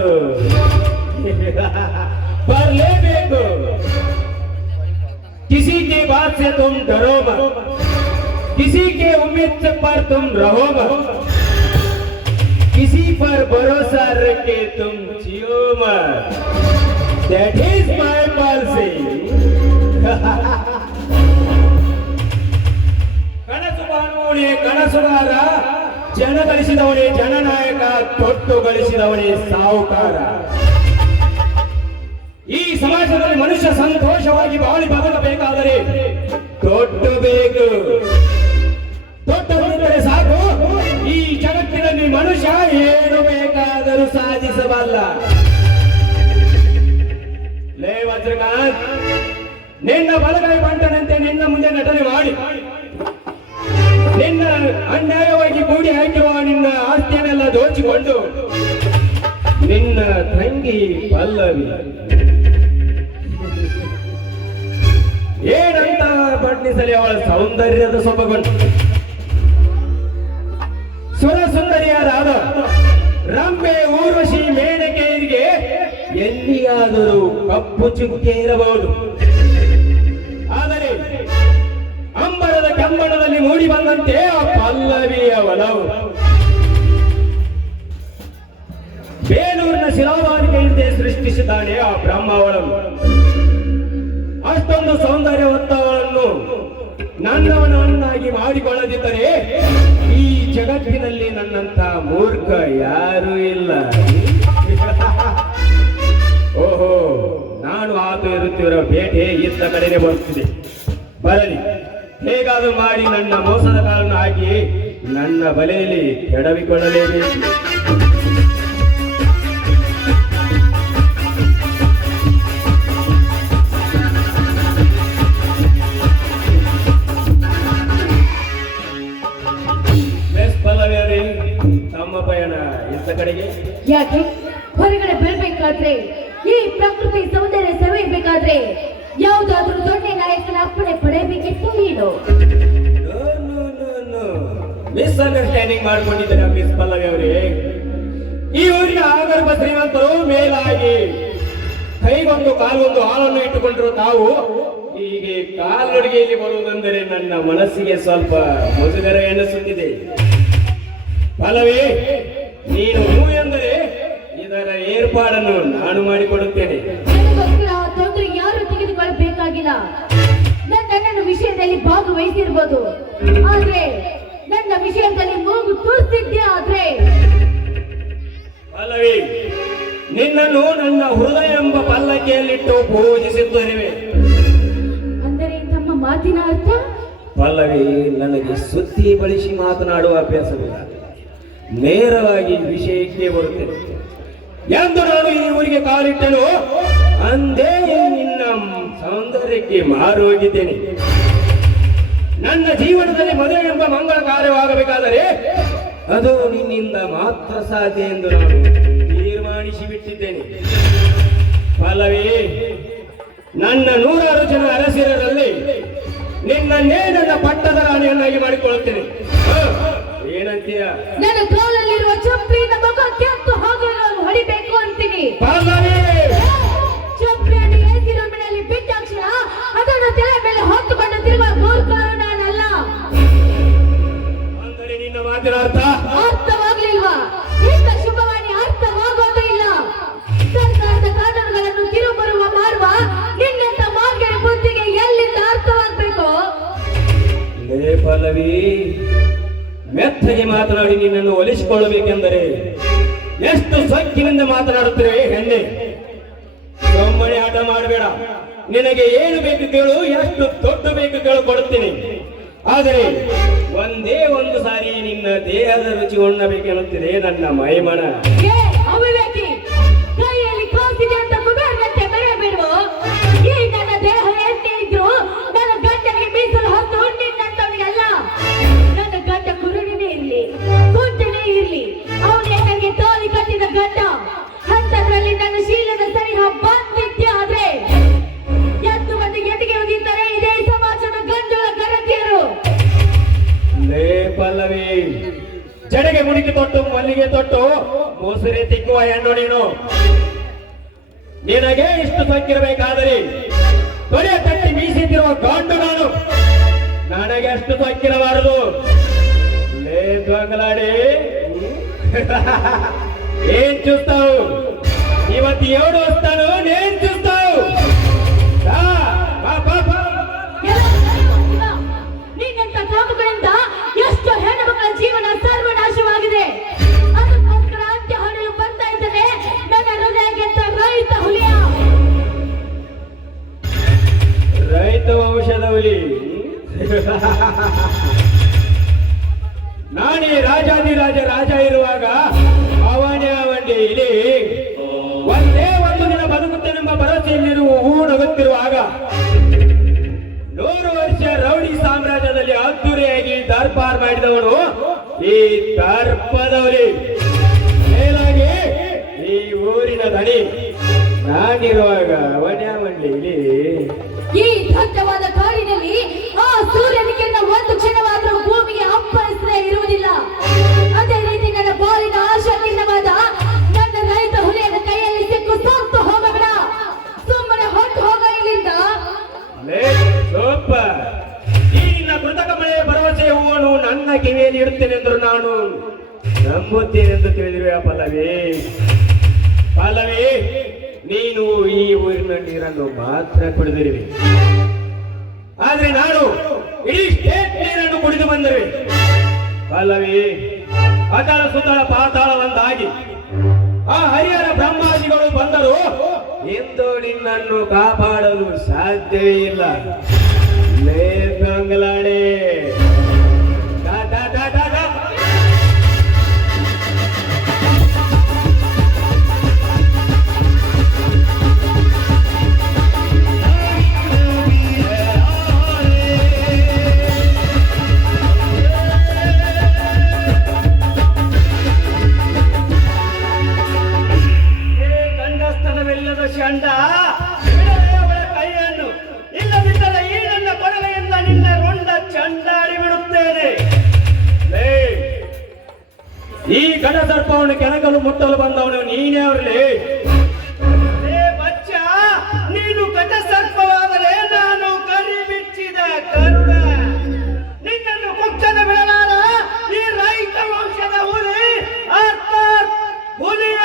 ಹೌದು ಬರಲೇಬೇಕು. किसी के बात से तुम डरो मत, किसी के उम्मीद पर तुम रहो मत, किसी पर भरोसा रख के तुम जियो मत. That is my policy. ಕನಸು ಕಾಣುವವನೇ ಕನಸುಗಾರ, ಜನ ಗಳಿಸಿದವನೇ ಜನನಾಯಕ, ತೊಟ್ಟು ಗಳಿಸಿದವನೇ ಸಾಹುಕಾರ. ಈ ಸಮಾಜದಲ್ಲಿ ಮನುಷ್ಯ ಸಂತೋಷವಾಗಿ ಬಾಳಿ ಬದುಕಬೇಕಾದರೆ ತೊಟ್ಟು ಬೇಕು. ತೊಟ್ಟು ಬಂದರೆ ಸಾಕು, ಈ ಜಗತ್ತಿನಲ್ಲಿ ಮನುಷ್ಯ ಏನು ಬೇಕಾದರೂ ಸಾಧಿಸಬಲ್ಲ. ಲೇ ವಜ್ರಕಾಂತ್, ನಿನ್ನ ಬಲಗೈ ಬಂಟನಂತೆ ನಿನ್ನ ಮುಂದೆ ನಟನೆ ಮಾಡಿ ನಿನ್ನ ಅನ್ಯಾಯವಾಗಿ ಕೂಡಿ ಹಾಕಿರುವ ನಿನ್ನ ಆಸ್ತಿಯನ್ನೆಲ್ಲ ದೋಚಿಕೊಂಡು ನಿನ್ನ ತಂಗಿ ಪಲ್ಲವಿ ಏನಂತ ಬಣ್ಣಿಸಲಿ ಅವಳ ಸೌಂದರ್ಯದ ಸೊಬಗೊಂಡು. ಸುರ ಸುಂದರಿಯರಾದ ರಂಬೆ ಊರ್ವಶಿ ಮೇನಕೆಯರಿಗೆ ಎಲ್ಲಿಯಾದರೂ ಕಪ್ಪು ಚುಕ್ಕೆ ಇರಬಹುದು, ಆದರೆ ಅಂಬರದ ಕೆಂಬಣದಲ್ಲಿ ಮೂಡಿ ಬಂದಂತೆ ಆ ಪಲ್ಲವಿಯ ಒಲವು ಬೇಲೂರಿನ ಶಿಲಾಬಾಲಿಕೆಯಂತೆ ಸೃಷ್ಟಿಸಿದ್ದಾನೆ ಆ ಬ್ರಹ್ಮಾವಳನ್ನು. ಅಷ್ಟೊಂದು ಸೌಂದರ್ಯವತ್ತವಳನ್ನು ನನ್ನವನನ್ನಾಗಿ ಮಾಡಿಕೊಳ್ಳದಿದ್ದರೆ ಈ ಜಗತ್ತಿನಲ್ಲಿ ನನ್ನಂತ ಮೂರ್ಖ ಯಾರೂ ಇಲ್ಲ. ಓಹೋ, ನಾನು ಆತು ಇರುತ್ತಿರೋ ಬೇಟೆ ಇತ್ತ ಕಡೆಗೆ ಬರುತ್ತಿದೆ. ಬರಲಿ, ಹೇಗಾದರೂ ಮಾಡಿ ನನ್ನ ಮೋಸದ ಕಾಲನ್ನು ಹಾಕಿ ನನ್ನ ಬಲೆಯಲ್ಲಿ ಕೆಡವಿಕೊಳ್ಳಲೇಬೇಕು. ತಮ್ಮ ಪಯಣ ಇತ್ತ ಕಡೆಗೆ ಯಾಕೆ? ಹೊರಗಡೆ ಬರಬೇಕಾದ್ರೆ, ಈ ಪ್ರಕೃತಿ ಸೌಂದರ್ಯ ಸವಿಯಬೇಕಾದ್ರೆ ಯಾವುದಾದ್ರೂ ದೊಡ್ಡ ನಾಯಕನ ಅಪ್ಪಣೆ ಪಡೆಯಬೇಕಿತ್ತು ನೀನು. ಮಿಸ್ಅಂಡರ್ಸ್ಟ್ಯಾಂಡಿಂಗ್ ಮಾಡ್ಕೊಂಡಿದ್ದಾರೆ ಮಿಸ್ ಪಲ್ಲವಿ ಅವರೇ. ಈ ಊರಿಗೆ ಆಗರ್ಭ ಶ್ರೀಮಂತರು ಮೇಲಾಗಿ ಕೈಗೊಂದು ಕಾಲೊಂದು ಹಾಲನ್ನು ಇಟ್ಟುಕೊಂಡಿರೋ ತಾವು ಹೀಗೆ ಕಾಲ್ನಡಿಗೆಯಲ್ಲಿ ಬರುವುದೆಂದರೆ ನನ್ನ ಮನಸ್ಸಿಗೆ ಸ್ವಲ್ಪ ಮುಜುಗರ ಎನಿಸುತ್ತಿದೆ. ಪಲ್ಲವಿ, ನೀನು ಹೂ ಎಂದರೆ ಇದರ ಏರ್ಪಾಡನ್ನು ನಾನು ಮಾಡಿಕೊಡುತ್ತೇನೆ. ತೊಂದರೆ ಯಾರು ತೆಗೆದುಕೊಳ್ಳಬೇಕಾಗಿಲ್ಲ. ನನ್ನ ವಿಷಯದಲ್ಲಿ ಭಾಗವಹಿಸಿರ್ಬೋದು, ಆದ್ರೆ ನನ್ನ ವಿಷಯದಲ್ಲಿ ಮೂಗು ತೂರ್ತಿದ್ದೆ. ಆದ್ರೆ ಪಲ್ಲವಿ, ನಿನ್ನನ್ನು ನನ್ನ ಹೃದಯ ಎಂಬ ಪಲ್ಲಕ್ಕಿಯಲ್ಲಿಟ್ಟು ಪೂಜಿಸುತ್ತೇವೆ. ಅಂದರೆ ತಮ್ಮ ಮಾತಿನ ಅರ್ಥ? ಪಲ್ಲವಿ, ನನಗೆ ಸುದ್ದಿ ಬಳಸಿ ಮಾತನಾಡುವ ಅಭ್ಯಾಸವಿಲ್ಲ, ನೇರವಾಗಿ ವಿಷಯಕ್ಕೆ ಬರುತ್ತೇನೆ. ಎಂದು ನಾನು ಈ ಊರಿಗೆ ಕಾಲಿಟ್ಟನು ಅಂದೇ ನಿನ್ನ ಸೌಂದರ್ಯಕ್ಕೆ ಮಾರೋಗಿದ್ದೇನೆ. ನನ್ನ ಜೀವನದಲ್ಲಿ ಮದುವೆ ಎಂಬ ಮಂಗಳ ಕಾರ್ಯವಾಗಬೇಕಾದರೆ ಅದು ನಿನ್ನಿಂದ ಮಾತ್ರ ಸಾಧ್ಯ ಎಂದು ನಾನು ತೀರ್ಮಾನಿಸಿ ಬಿಟ್ಟಿದ್ದೇನೆ. ಪಲ್ಲವಿ, ನನ್ನ 100 ಜನ ಅರಸಿರರಲ್ಲಿ ನಿನ್ನನ್ನೇ ನನ್ನ ಪಟ್ಟದ ರಾಣಿಯನ್ನಾಗಿ ಮಾಡಿಕೊಳ್ಳುತ್ತೇನೆ. ಏನಂತೀಯ? ನನ್ನ ಕಾಲಲ್ಲಿರುವ ಚಪ್ಪಲಿನ ಮುಖಕ್ಕೆ ಹತ್ತು ಹಾಗೆ ನಾನು ಹೊಡಿಬೇಕು ಅಂತೀನಿ. ಚಪ್ಪಲಿಯನ್ನು ಎತ್ತಿರೋ ಮನೆಯಲ್ಲಿ ಬಿಟ್ಟಾಕ್ಷಣ ಅದನ್ನು ತಲೆ ಮೇಲೆ ಹೊತ್ತುಕೊಂಡು ತಿರುಗುವ ಮೂರ್ಖರು ನಾನಲ್ಲ. ಅಂದರೆ ನಿನ್ನ ಮಾತಿನ ಅರ್ಥ ಅರ್ಥವಾಗ್ಲಿಲ್ವಾ? ಇಂಥ ಶುಭವಾಣಿ ಅರ್ಥವಾಗೋದು ಇಲ್ಲ. ಸರ್ಕಾರದ ಕಾನೂನುಗಳನ್ನು ತಿರುಬರುವ ಮಾರುವ ನಿನ್ನಂತ ಮಾರ್ಗದ ಬುದ್ಧಿಗೆ ಎಲ್ಲಿಂದ ಅರ್ಥವಾಗಬೇಕು? ಪಲ್ಲವಿ, ಮೆತ್ತಗೆ ಮಾತನಾಡಿ ನಿನ್ನನ್ನು ಒಲಿಸಿಕೊಳ್ಳಬೇಕೆಂದರೆ ಎಷ್ಟು ಸೊಕ್ಕಿನಿಂದ ಮಾತನಾಡುತ್ತೇವೆ ಹೆಣ್ಣೆ. ಸೊಮ್ಮನೆ ಆಟ ಮಾಡಬೇಡ. ನಿನಗೆ ಏನು ಬೇಕು ಕೇಳು, ಎಷ್ಟು ದೊಡ್ಡ ಬೇಕು ಕೇಳು, ಕೊಡುತ್ತೇನೆ. ಆದರೆ ಒಂದೇ ಒಂದು ಸಾರಿ ನಿನ್ನ ದೇಹದ ರುಚಿ ಉಣ್ಣಬೇಕೆನ್ನುತ್ತಿದೆ ನನ್ನ ಮೈಮನ. ಅವಿವೇಕಿ, ಕೈಯಲ್ಲಿ ಕಾಸಿದೆ ಅಂತ ಕುಬೇರನಂತೆ ಬೆಳೆಯಬೇಡುವ. ಈ ನನ್ನ ದೇಹ ಎತ್ತಿ ಇದ್ರು ನನ್ನ ಗಂಡನಿಗೆ ಮೀಸಲು ಹೊತ್ತು ನಿನ್ನಂತವನಿಗಲ್ಲ. ನನ್ನ ಗಂಡ ಕುರುಡಿನೇ ಇರ್ಲಿ, ಕುಂಟನೇ ಇರ್ಲಿ, ಅವನೇ ನನಗೆ ತಾಳಿ ಕಟ್ಟಿದ ಗಂಡ. ಅಂತದ್ರಲ್ಲಿ ನನ್ನ ಶೀಲದ ಸರಿಹ ಬಂದಿದ್ದೆ. ಆದ್ರೆ ಎದ್ದು ಮಂದಿ ಎದೆಗೆ ಒದಿತಾರೆ ಇದೇ ಸಮಾಜದ ಗಂಡುಗಳ ಗರತಿಯರು. ಪಲ್ಲವಿ, ಜಡೆಗೆ ಮುಡಿಕೆ ತೊಟ್ಟು ಮಲ್ಲಿಗೆ ತೊಟ್ಟು ಮೊಸರೆ ತಿಕ್ಕ ಸಿಕ್ಕುವ ಹೆಣ್ಣು ನೀನು. ನಿನಗೆ ಇಷ್ಟು ಸೊಕ್ಕಿರಬೇಕಾದರೆ ತೊಡೆ ತಟ್ಟಿ ಮೀಸಿದ್ದಿರುವ ಗಂಡು ನಾನು. ನನಗೆ ಅಷ್ಟು ಸೊಕ್ಕಿರಬಾರದು. ಲೇ ಬಂಗಲಾಡಿ ఏం చూస్తావు ಇವತ್ತು ఎవడు వస్తాను నేను చూస్తావు ನೀನಂತ ಕಾಮಗಳಿಂದ ಎಷ್ಟು ಹೆಣ್ಣು ಮಕ್ಕಳ ಜೀವನ ಸರ್ವನಾಶವಾಗಿದೆ. ಅದಕ್ಕೋಸ್ಕರ ಅಂತ್ಯ ಹಾಡಲು ಬರ್ತಾ ಇದ್ದೇನೆ ನನ್ನ ಹೃದಯಕ್ಕೆ ರೈತ ಹುಲಿಯ. ರೈತ ವಂಶದ ಹುಲಿ. ನಾನೇ ರಾಜಾದಿರಾಜ ರಾಜ ಇರುವಾಗ ಅವನೇ ಅವನಿಗೆ ಇಲ್ಲಿ ಒಂದೇ ಒಂದು ದಿನ ಬದುಕುತ್ತೇನೆಂಬ ಭರವಸೆಯಲ್ಲಿರುವ ನಗುತ್ತಿರುವಾಗ 100 ವರ್ಷ ರೌಡಿ ಸಾಮ್ರಾಜ್ಯದಲ್ಲಿ ಅದ್ದೂರಿಯಾಗಿ ದರ್ಬಾರ್ ಮಾಡಿದವನು ಈ ದರ್ಪದವಲಿ. ಮೇಲಾಗಿ ಈ ಊರಿನ ದಣಿ ನಾನಿರುವಾಗ ಅವನೇ ಅವನಿಗೆ ಇಲ್ಲಿ ಈ ದಟ್ಟವಾದ ಕಾಡಿನಲ್ಲಿ ಆ ಸೂರ್ಯನಿಗಿಂತ ಒಂದು ಕ್ಷಣವಾದರೂ ಭೂಮಿಗೆ ಅಪ್ಪಳಿಸದೇ ಇರುವುದಿಲ್ಲ. ಅದೇ ರೀತಿ ನನ್ನ ಬಾಳಿನ ಆಶಾಕಿರಣವಾದ ನನ್ನ ರೈತ ಹುಲಿಯನ ಕೈಯಲ್ಲಿ ಸಿಕ್ಕು ಸತ್ತು ಹೋಗಬೇಡ. ಸುಮ್ಮನೆ ಹೊಟ್ಟು ಹೋಗ ಇಲ್ಲಿಂದ. ಈ ನಿನ್ನ ಕೃತಕ ಮಳೆಯ ಭರವಸೆ ಹೂವನ್ನು ನನ್ನ ಕಿವಿಯಲ್ಲಿ ಇಡುತ್ತೇನೆಂದರು ನಾನು ನಂಬುತ್ತೇನೆಂದು ತಿಳಿದಿರುವ ಪಲ್ಲವಿ ನೀನು ಈ ಊರಿನ ನೀರನ್ನು ಮಾತ್ರ ಕುಡಿದಿರುವೆ. ಆದ್ರೆ ನಾನು ಇಡೀ ಸ್ಟೇಟ್ ನೀರನ್ನು ಕುಡಿದು ಬಂದಿರುವೆ. ಪಲ್ಲವಿ ಅತಳ ಸುತ್ತಳ ಪಾತಾಳವಂತಾಗಿ ಆ ಹರಿಹರ ಬ್ರಹ್ಮಾಜಿಗಳು ಬಂದರು ಎಂದು ನಿನ್ನನ್ನು ಕಾಪಾಡಲು ಸಾಧ್ಯವೇ ಇಲ್ಲ. ಲೇ ಬಂಗಲಾಡೆ ಚಂಡ ಅವಳ ಕೈಯನ್ನು ಇಲ್ಲದಿದ್ದರೆ ಈ ನನ್ನ ಕೊರಲೆಯಿಂದ ನಿನ್ನ ರುಂಡ ಚಂಡಾಡಿ ಬಿಡುತ್ತೇನೆ. ಈ ಗಡ ಸರ್ಪವನ್ನು ಕೆಳಗಲು ಮುಟ್ಟಲು ಬಂದವನು ನೀನೇ ಅವರಲ್ಲಿ. ಬಚ್ಚ ನೀನು ಘಟ ಸರ್ಪವಾದರೆ ನಾನು ಕರಿ ಬಿಚ್ಚಿದ ಕರುಣ. ನಿನ್ನನ್ನು ಕುಚ್ಚದ ಬಿಡಲಾರ ಈ ರೈತ ವಂಶದ ಹುಲಿ ಅರ್ಥಾತ್ ಹುಲಿಯ.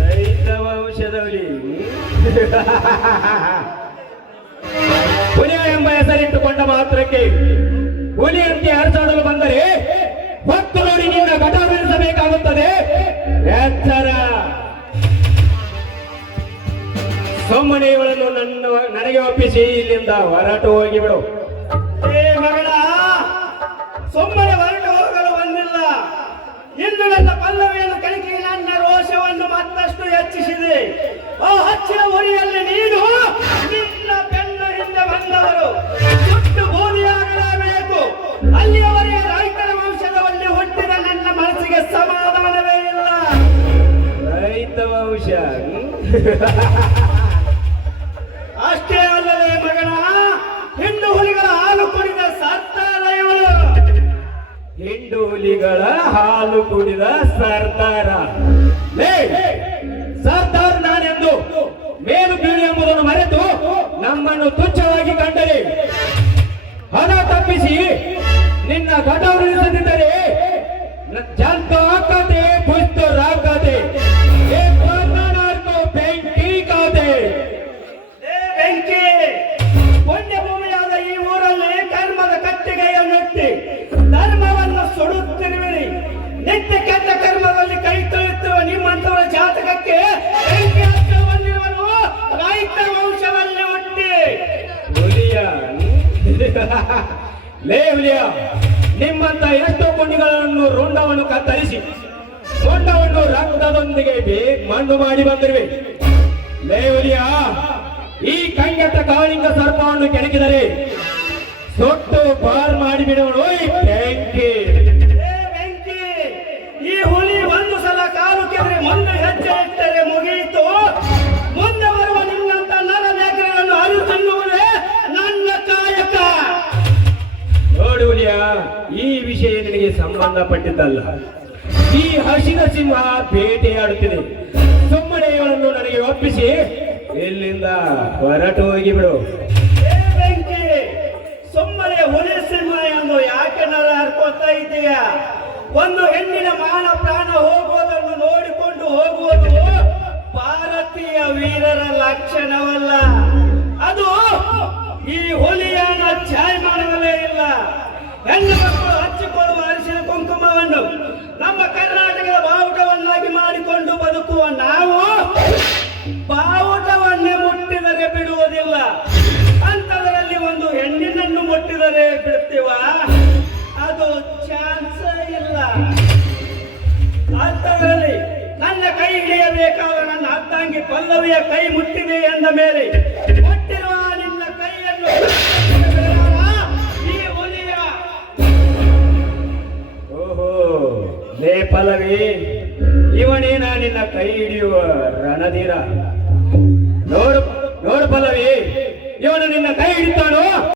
ರೈತ ವಂಶದ ಹುಲಿ ಹುಲಿಯ ಎಂಬ ಹೆಸರಿಟ್ಟುಕೊಂಡ ಮಾತ್ರಕ್ಕೆ ಹುಲಿಯಂತೆ ಹರಿಸಾಡಲು ಬಂದರೆ ಹೊತ್ತು ನೋಡಿ ನಿನ್ನ ಘಟ ಬೀಳಿಸಬೇಕಾಗುತ್ತದೆ. ಎಚ್ಚರ. ಸುಮ್ಮನೆ ಇವಳನ್ನು ನನಗೆ ಒಪ್ಪಿಸಿ ಇಲ್ಲಿಂದ ಹೊರಟು ಹೋಗಿಬಿಡು. ಏ ಮಗಳ, ಸುಮ್ಮನೆ ಹೊರಟು ಹೋಗಲು ಬಂದಿಲ್ಲ. ಇಂದು ನನ್ನ ಪಲ್ಲವಿಯನ್ನು ಕಲಿಕೆ ನನ್ನ ರೋಷವನ್ನು ಮತ್ತಷ್ಟು ಹೆಚ್ಚಿಸಿದೆ. ಆ ಹಚ್ಚಿನ ಉರಿಯಲ್ಲಿ ನೀನು ನಿನ್ನ ಬೆನ್ನ ಹಿಂದೆ ಬಂದವರು ಸುಟ್ಟು ಬೂದಿಯಾಗಲೇಬೇಕು. ಅಲ್ಲಿಯವರೆಗೆ ರೈತರ ವಂಶದಲ್ಲಿ ಹುಟ್ಟಿದ ನನ್ನ ಮನಸ್ಸಿಗೆ ಸಮಾಧಾನವೇ ಇಲ್ಲ. ರೈತ ವಂಶ ಅಷ್ಟೇ ಅಲ್ಲದೆ ಮಗನ, ಹೆಣ್ಣು ಹುಲಿಗಳ ಹಾಲು ಕುಡಿದ ಸರ್ದಾರ ಇವಳು. ಹೆಂಡು ಹುಲಿಗಳ ಹಾಲು ಕುಡಿದ ಸರ್ದಾರ. ಸರ್ದಾರ್ ನಾನೆಂದು ಮೇಲು ಕೀಳು ಎಂಬುದನ್ನು ಮರೆತು ನಮ್ಮನ್ನು ತುಚ್ಛವಾಗಿ ಕಂಡರೆ ಹಣ ತಪ್ಪಿಸಿ ನಿನ್ನ ಘಟ ಉಳಿಸದಿದ್ದರೆ ಜಂತ ಹಾಕದೆ ಪುಸ್ತು ರಾಕದೆ ಬೆಂಕಿ ಕಾದೆ. ಬೆಂಕಿ ಪುಣ್ಯಭೂಮಿಯಾದ ಈ ಊರಲ್ಲಿ ಕರ್ಮದ ಕಟ್ಟಿಗೆಯನ್ನಿಟ್ಟು ಧರ್ಮವನ್ನು ಸುಡುತ್ತಿರುವಿರಿ. ನಿತ್ಯ ಕೆಟ್ಟ ಕರ್ಮದಲ್ಲಿ ಕೈ ತೊಳೆಯುತ್ತಿರುವ ನಿಮ್ಮಂತವರ ಜಾತಕಕ್ಕೆ ಬೆಂಕಿ ಹಚ್ಚುವಲ್ಲಿರುವನು ರೈತ ವಂಶದಲ್ಲಿ ಹುಟ್ಟಿ. ಹುಲಿಯ ಲೇ ಹುಲಿಯ, ನಿಮ್ಮಂತ ಎಷ್ಟೋ ಪುಣ್ಯಗಳನ್ನು ರುಂಡವನ್ನು ಕತ್ತರಿಸಿ ರುಂಡವನ್ನು ರಕ್ತದೊಂದಿಗೆ ಮಣ್ಣು ಮಾಡಿ ಬಂದಿರುವೆ. ಲೇ ಹುಲಿಯ, ಈ ಕಂಗೆಟ್ಟ ಕಾಳಿಂಗ ಸರ್ಪವನ್ನು ಕೆಣಕಿದರೆ ಸುಟ್ಟು ಬಾರ್ ಮಾಡಿಬಿಡುವಳು ಈ ಬೆಂಕಿ. ಬೆಂಕಿ, ಈ ಹುಲಿ ಒಂದು ಸಲ ಕಾಲು ಕೆದರಿ ಮುಂದೆ ಹೆಜ್ಜೆ ಇಟ್ಟರೆ ಮುಗಿಯಿತು. ಮುಂದೆ ಬರುವ ನಿನ್ನಂತ ನರಮೇಕರನ್ನು ಅರಿವು ತಿನ್ನುವುದೇ ನನ್ನ ಕಾಯಕ. ನೋಡು ಹುಲಿಯ, ಈ ವಿಷಯ ನಿನಗೆ ಸಂಬಂಧಪಟ್ಟಿದ್ದಲ್ಲ. ಈ ಹಸಿದ ಸಿಂಹ ಬೇಟೆಯಾಡುತ್ತಿದೆ. ಸುಮ್ಮನೆ ಇವಳನ್ನು ನನಗೆ ಒಪ್ಪಿಸಿ ಇಲ್ಲಿಂದ ಹೊರಟು ಹೋಗಿಬಿಡು. ಏ ಬೆಂಕಿ, ಸುಮ್ಮನೆ ಹುಲಿ ಸಿಂಹ ಎಂದು ಯಾಕೆ ನರ ಹರ್ಕೋತಾ ಇದೆಯ? ಒಂದು ಹೆಣ್ಣಿನ ಮಾನ ಪ್ರಾಣ ಹೋಗುವುದನ್ನು ನೋಡಿಕೊಂಡು ಹೋಗುವುದು ಭಾರತೀಯ ವೀರರ ಲಕ್ಷಣವಲ್ಲ. ಅದು ಈ ಹುಲಿಯನ್ನ ಜಾಯಮಾನವೇ ಇಲ್ಲ. ಹೆಣ್ಣು ಮಕ್ಕಳು ಹಚ್ಚಿಕೊಳ್ಳುವ ಅರಿಶಿನ ಕುಂಕುಮವನ್ನು ನಮ್ಮ ಕರ್ನಾಟಕದ ಬಾವುಟವನ್ನಾಗಿ ಮಾಡಿಕೊಂಡು ಬದುಕುವ ನಾವು ಬಾವುಟವನ್ನೇ ಮುಟ್ಟಿದರೆ ಬಿಡುವುದಿಲ್ಲ. ಅಂತದರಲ್ಲಿ ಒಂದು ಹೆಣ್ಣಿನನ್ನು ಮುಟ್ಟಿದರೆ ಬಿಡ್ತೀವ? ಅದು ಚಾನ್ಸ್ ಇಲ್ಲ. ಅಂತದರಲ್ಲಿ ನನ್ನ ಕೈ ಹಿಡಿಯಬೇಕಾದ ನನ್ನ ಅರ್ಧಾಂಗಿ ಪಲ್ಲವಿಯ ಕೈ ಮುಟ್ಟಿದೆ ಎಂದ ಮೇಲೆ ಮುಟ್ಟಿರುವ ನಿನ್ನ ಕೈಯನ್ನು ಈ ಹುಲಿಯ. ಓಹೋ, ಲೇ ಪಲ್ಲವಿ, ಇವನೇನ ನಿನ್ನ ಕೈ ಹಿಡಿಯುವ ರಣಧೀರ? ನೋಡು ನೋಡು ಪಲ್ಲವಿ, ಇವನು ನಿನ್ನ ಕೈ ಹಿಡಿತಾನೋ